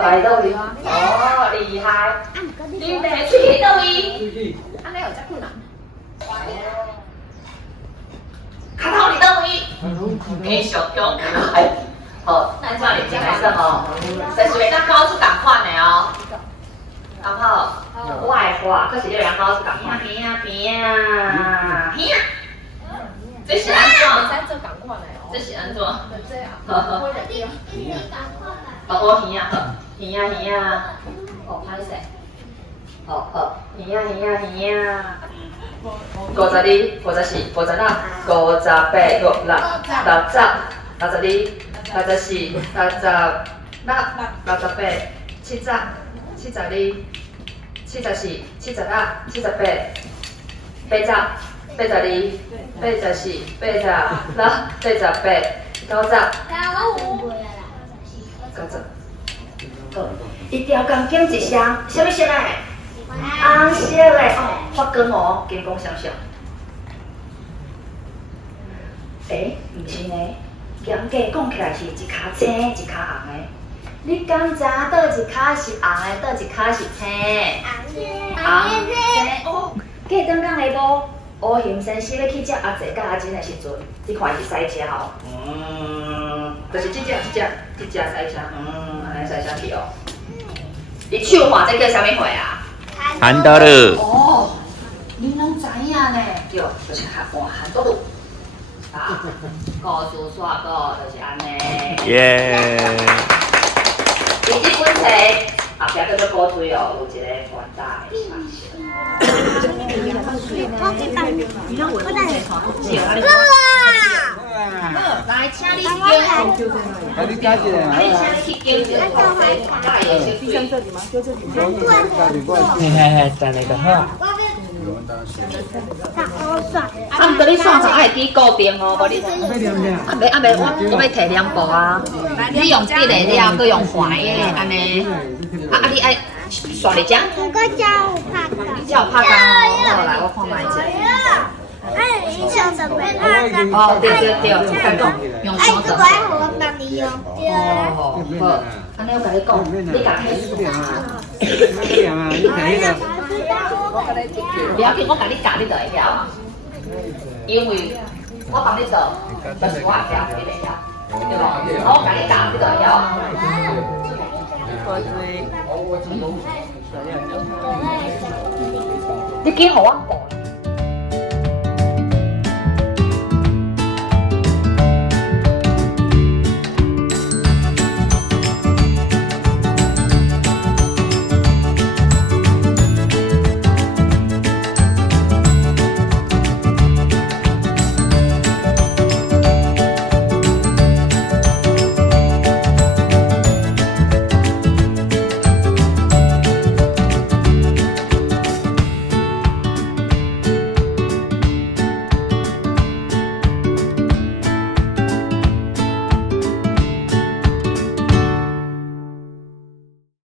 爸爸倒位？哦，厉害！你第喙去倒位？安尼有遮困难？卡头你倒位？继续勇敢。好，咱这里先来算哦，就是袂当考出同款的哦。然后外画，可是你人考出同款。边啊边啊边啊！这是安怎？做同款的哦。这是安怎？就这样。我的天，我耳啊，耳啊，哦，歹势。哦，耳啊，52、54、55、56、58、56、60、62、64、66、68、70、72、74、76、78、80、82、84、86、88、90。一条钢筋一双，什么色的？红色的哦，发光哦，金光闪闪。唔是呢，严格讲起来是一脚青，一脚红的。你敢知倒一脚是红的，倒一脚是青？红青哦。记得刚下无？乌熊先生要去食阿姐甲阿珍的时阵，你看是驶车哦。就是这只驶车，安尼驶车去哦。你手画这叫啥物画啊？韩多鲁。哦，恁拢知影呢？对，就是韩多鲁。啊，故事刷到就是安尼。耶！伊这本册后壁叫做古锥哦，有一个foarte大的差别。来，请你叫。你加进来你请你去叫一个古锥，大爷小水。嘿，在那个好。啊，毋过你线上爱记固定哦，无你。袂，我要摕两部啊。你用笔的了，佮用画的安尼。你爱刷一张？我叫拍的。你叫拍工哦，好来，我看卖者。英雄的没拍的。哦，对，看讲用相册。我帮你用。哦，好，安尼我甲你讲，你甲迄数不要紧，我甲你教，你就会晓。因为我帮你做，就是我会晓，你袂晓，对无？我甲你教，你就会晓。你紧互我顾。